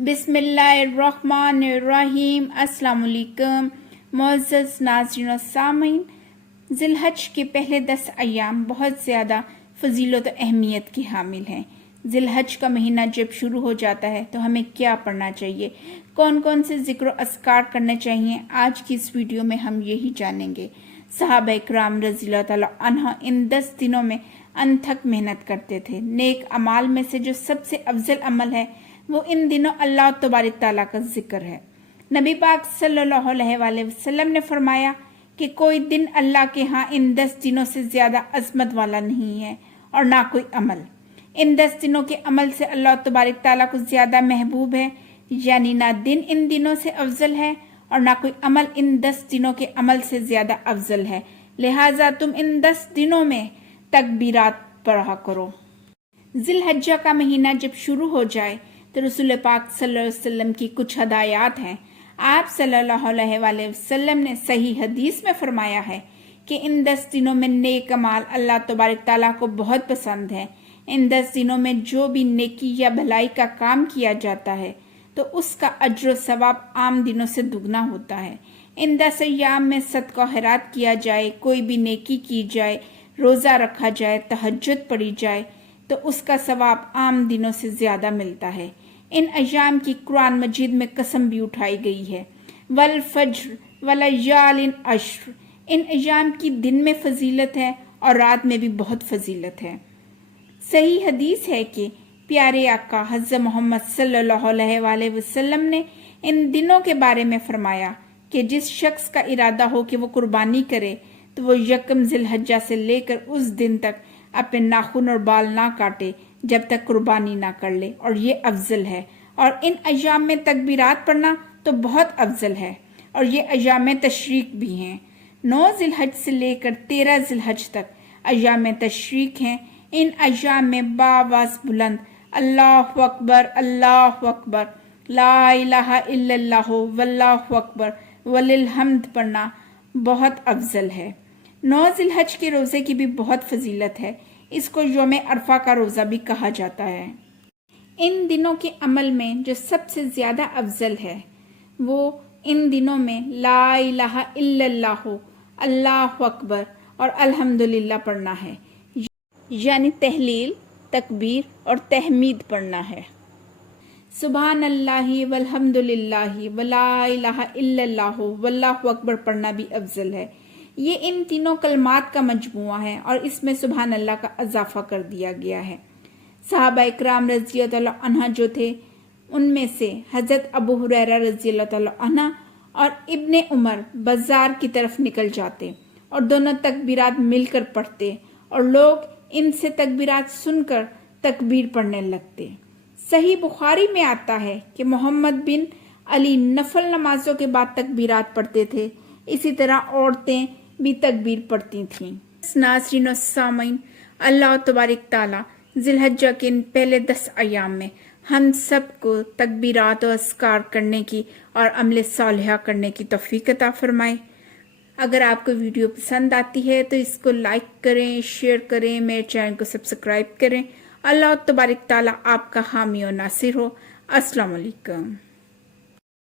بسم اللہ الرحمن الرحیم۔ السلام علیکم معزز ناظرین و سامعین۔ ذی الحج کے پہلے 10 ایام بہت زیادہ فضیلت و اہمیت کی حامل ہیں۔ ذی الحج کا مہینہ جب شروع ہو جاتا ہے تو ہمیں کیا پڑھنا چاہیے، کون کون سے ذکر و اذکار کرنے چاہیے، آج کی اس ویڈیو میں ہم یہی جانیں گے۔ صحابہ کرام رضی اللہ تعالیٰ عنہ ان 10 دنوں میں انتھک محنت کرتے تھے۔ نیک اعمال میں سے جو سب سے افضل عمل ہے وہ ان دنوں اللہ تبارک تعالیٰ کا ذکر ہے۔ نبی پاک صلی اللہ علیہ وآلہ وسلم نے فرمایا کہ کوئی دن اللہ کے ہاں ان 10 دنوں سے زیادہ عظمت والا نہیں ہے اور نہ کوئی عمل۔ ان 10 دنوں کے عمل سے اللہ تبارک تعالیٰ کو زیادہ محبوب ہے، یعنی نہ دن ان دنوں سے افضل ہے اور نہ کوئی عمل ان 10 دنوں کے عمل سے زیادہ افضل ہے، لہٰذا تم ان 10 دنوں میں تکبیرات پڑھا کرو۔ ذی الحجہ کا مہینہ جب شروع ہو جائے تو رسول پاک صلی اللہ علیہ وسلم کی کچھ ہدایات ہیں۔ آپ صلی اللہ علیہ وآلہ وسلم نے صحیح حدیث میں فرمایا ہے کہ ان 10 دنوں میں نیک اعمال اللہ تبارک تعالیٰ کو بہت پسند ہے۔ ان 10 دنوں میں جو بھی نیکی یا بھلائی کا کام کیا جاتا ہے تو اس کا اجر و ثواب عام دنوں سے دگنا ہوتا ہے۔ ان 10 ایام میں صدقہ و خیرات کیا جائے، کوئی بھی نیکی کی جائے، روزہ رکھا جائے، تہجد پڑھی جائے تو اس کا ثواب عام دنوں سے زیادہ ملتا ہے۔ ان ایام کی قرآن مجید میں قسم بھی اٹھائی گئی ہے، والفجر ولیال عشر۔ ان ایام کی دن میں فضیلت ہے اور رات میں بھی بہت فضیلت ہے۔ صحیح حدیث ہے کہ پیارے آقا حضرت محمد صلی اللہ علیہ وآلہ وسلم نے ان دنوں کے بارے میں فرمایا کہ جس شخص کا ارادہ ہو کہ وہ قربانی کرے تو وہ یکم ذی الحجہ سے لے کر اس دن تک اپنے ناخن اور بال نہ کاٹے جب تک قربانی نہ کر لے، اور یہ افضل ہے۔ اور ان ایام میں تکبیرات پڑھنا تو بہت افضل ہے، اور یہ ایام تشریق بھی ہیں۔ 9 ذی الحج سے لے کر 13 ذی الحج تک ایام تشریق ہیں۔ ان ایام میں باواز بلند اللہ اکبر اللہ اکبر، لا الہ الا اللہ واللہ اکبر وللحمد پڑھنا بہت افضل ہے۔ 9 ذی الحج کے روزے کی بھی بہت فضیلت ہے، اس کو یوم عرفہ کا روزہ بھی کہا جاتا ہے۔ ان دنوں کے عمل میں جو سب سے زیادہ افضل ہے وہ ان دنوں میں لا الہ الا اللہ، اللہ اکبر اور الحمدللہ پڑھنا ہے، یعنی تہلیل، تکبیر اور تحمید پڑھنا ہے۔ سبحان اللہ والحمدللہ ولا الہ الا اللہ واللہ اکبر پڑھنا بھی افضل ہے۔ یہ ان تینوں کلمات کا مجموعہ ہے اور اس میں سبحان اللہ کا اضافہ کر دیا گیا ہے۔ صحابہ اکرام رضی اللہ عنہ جو تھے ان میں سے حضرت ابو ہریرہ رضی اللہ تعالیٰ عنہ اور ابن عمر بازار کی طرف نکل جاتے اور دونوں تکبیرات مل کر پڑھتے اور لوگ ان سے تکبیرات سن کر تکبیر پڑھنے لگتے۔ صحیح بخاری میں آتا ہے کہ محمد بن علی نفل نمازوں کے بعد تکبیرات پڑھتے تھے، اسی طرح عورتیں بھی تکبیر پڑھتی تھیں۔ ناظرین و سامعین، اللہ تبارک تعالیٰ ذی الحجہ کے ان پہلے 10 ایام میں ہم سب کو تکبیرات و اذکار کرنے کی اور عمل صالحہ کرنے کی توفیق عطا فرمائے۔ اگر آپ کو ویڈیو پسند آتی ہے تو اس کو لائک کریں، شیئر کریں، میرے چینل کو سبسکرائب کریں۔ اللہ تبارک تعالیٰ آپ کا حامی و ناصر ہو۔ السلام علیکم۔